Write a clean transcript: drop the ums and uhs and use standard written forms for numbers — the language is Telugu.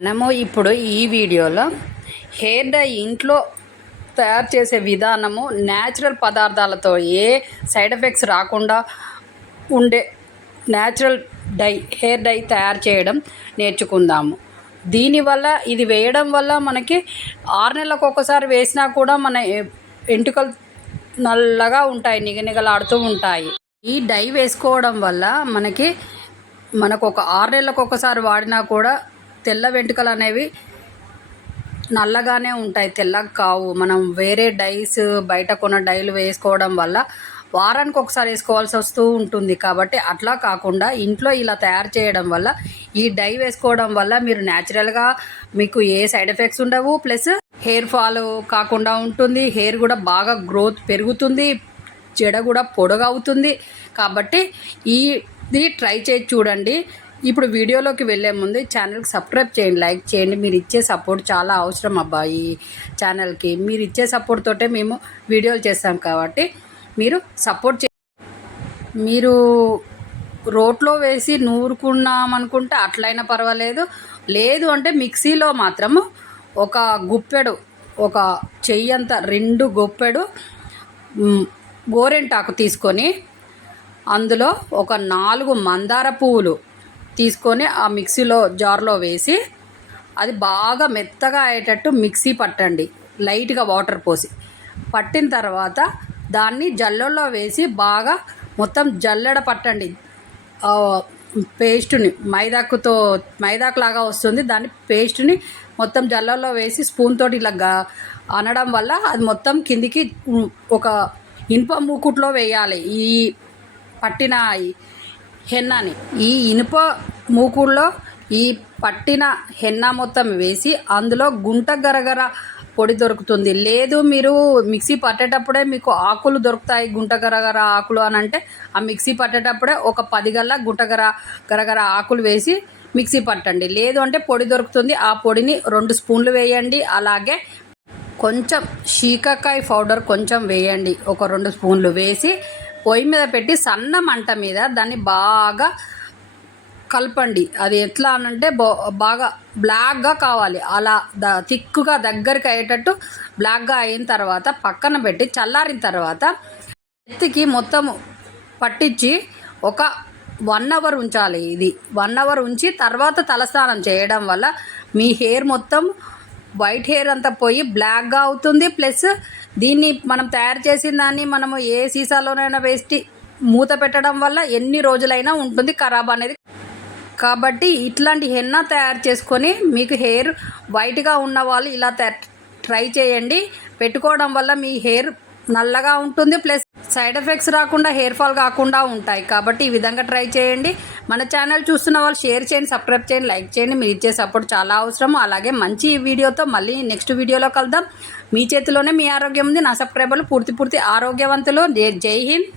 మనము ఇప్పుడు ఈ వీడియోలో హెయిర్ డై ఇంట్లో తయారు చేసే విధానము న్యాచురల్ పదార్థాలతో ఏ సైడ్ ఎఫెక్ట్స్ రాకుండా ఉండే న్యాచురల్ డై హెయిర్ డై తయారు చేయడం నేర్చుకుందాము. దీనివల్ల ఇది వేయడం వల్ల మనకి 6 నెలలకు ఒకసారి వేసినా కూడా మన వెంట్రుకలు నల్లగా ఉంటాయి, నిగనిగలాడుతూ ఉంటాయి. ఈ డై వేసుకోవడం వల్ల మనకు ఒక 6 నెలలకు ఒకసారి వాడినా కూడా తెల్ల వెంట్రుకలు అనేవి నల్లగానే ఉంటాయి, తెల్లగా కావు. మనం వేరే డైస్ బయట కొన్న డైలు వేసుకోవడం వల్ల వారానికి ఒకసారి వేసుకోవాల్సి వస్తూ ఉంటుంది. కాబట్టి అట్లా కాకుండా ఇంట్లో ఇలా తయారు చేయడం వల్ల, ఈ డై వేసుకోవడం వల్ల మీరు న్యాచురల్గా మీకు ఏ సైడ్ ఎఫెక్ట్స్ ఉండవు, ప్లస్ హెయిర్ ఫాల్ కాకుండా ఉంటుంది, హెయిర్ కూడా బాగా గ్రోత్ పెరుగుతుంది, జడ కూడా పొడగా అవుతుంది. కాబట్టి ఇది ట్రై చేసి చూడండి. ఇప్పుడు వీడియోలోకి వెళ్ళే ముందు ఛానల్కి సబ్స్క్రైబ్ చేయండి, లైక్ చేయండి. మీరు ఇచ్చే సపోర్ట్ చాలా అవసరం అబ్బా ఈ ఛానల్కి. మీరు ఇచ్చే సపోర్ట్ తోటే మేము వీడియోలు చేస్తాం కాబట్టి మీరు సపోర్ట్ మీరు రోట్లో వేసి నూరుకున్నామనుకుంటే అట్లయినా పర్వాలేదు. లేదు అంటే మిక్సీలో మాత్రము ఒక గుప్పెడు, ఒక చెయ్యంత 2 గుప్పెడు గోరెంటాకు తీసుకొని అందులో ఒక 4 మందార పువ్వులు తీసుకొని ఆ మిక్సీలో జార్లో వేసి అది బాగా మెత్తగా అయ్యేటట్టు మిక్సీ పట్టండి. లైట్గా వాటర్ పోసి పట్టిన తర్వాత దాన్ని జల్లెడలో వేసి బాగా మొత్తం జల్లెడ పట్టండి. పేస్టుని మైదాకు లాగా వస్తుంది, దాన్ని పేస్ట్ని మొత్తం జల్లెడలో వేసి స్పూన్ తోటి ఇలా అనడం వల్ల అది మొత్తం కిందికి ఒక ఇనుప మూకుట్లో వేయాలి. ఈ పట్టిన హెన్నాని ఈ ఇనుప మూకుల్లో ఈ పట్టిన హెన్నా మొత్తం వేసి అందులో గుంట గరగర పొడి దొరుకుతుంది. లేదు మీరు మిక్సీ పట్టేటప్పుడే మీకు ఆకులు దొరుకుతాయి, గుంట గరగర ఆకులు అని అంటే ఆ మిక్సీ పట్టేటప్పుడే ఒక 10 గల్లా గరగర ఆకులు వేసి మిక్సీ పట్టండి. లేదు అంటే పొడి దొరుకుతుంది, ఆ పొడిని 2 స్పూన్లు వేయండి. అలాగే కొంచెం శీకాకాయ పౌడర్ కొంచెం వేయండి, ఒక 2 స్పూన్లు వేసి పొయ్యి మీద పెట్టి సన్న మంట మీద దాన్ని బాగా కలపండి. అది ఎట్లా అనంటే బాగా బ్లాక్గా కావాలి, అలా థిక్గా దగ్గరికి అయ్యేటట్టు బ్లాక్గా అయిన తర్వాత పక్కన పెట్టి చల్లారిన తర్వాత ఎత్తికి మొత్తం పట్టించి ఒక 1 అవర్ ఉంచాలి. ఇది 1 అవర్ ఉంచి తర్వాత తలస్నానం చేయడం వల్ల మీ హెయిర్ మొత్తం వైట్ హెయిర్ అంతా పోయి బ్లాక్గా అవుతుంది. ప్లస్ దీన్ని మనం తయారు చేసిన దాన్ని మనము ఏ సీసాలోనైనా వేసి మూత పెట్టడం వల్ల ఎన్ని రోజులైనా ఉంటుంది, ఖరాబ్ అనేది. కాబట్టి ఇట్లాంటి హెన్నా తయారు చేసుకొని మీకు హెయిర్ వైట్గా ఉన్న వాళ్ళు ఇలా ట్రై చేయండి. పెట్టుకోవడం వల్ల మీ హెయిర్ నల్లగా ఉంటుంది, ప్లస్ సైడ్ ఎఫెక్ట్స్ రాకుండా హెయిర్ ఫాల్ కాకుండా ఉంటాయి. కాబట్టి ఈ విధంగా ట్రై చేయండి. మన ఛానల్ చూస్తున్న వాళ్ళు షేర్ చేయండి, సబ్స్క్రైబ్ చేయండి, లైక్ చేయండి. మీరు ఇచ్చే సపోర్ట్ చాలా అవసరం. అలాగే మంచి వీడియోతో మళ్ళీ నెక్స్ట్ వీడియోలో కలుద్దాం. మీ చేతిలోనే మీ ఆరోగ్యం ఉంది. నా సబ్స్క్రైబర్లు పూర్తి ఆరోగ్యవంతులు. జై హింద్.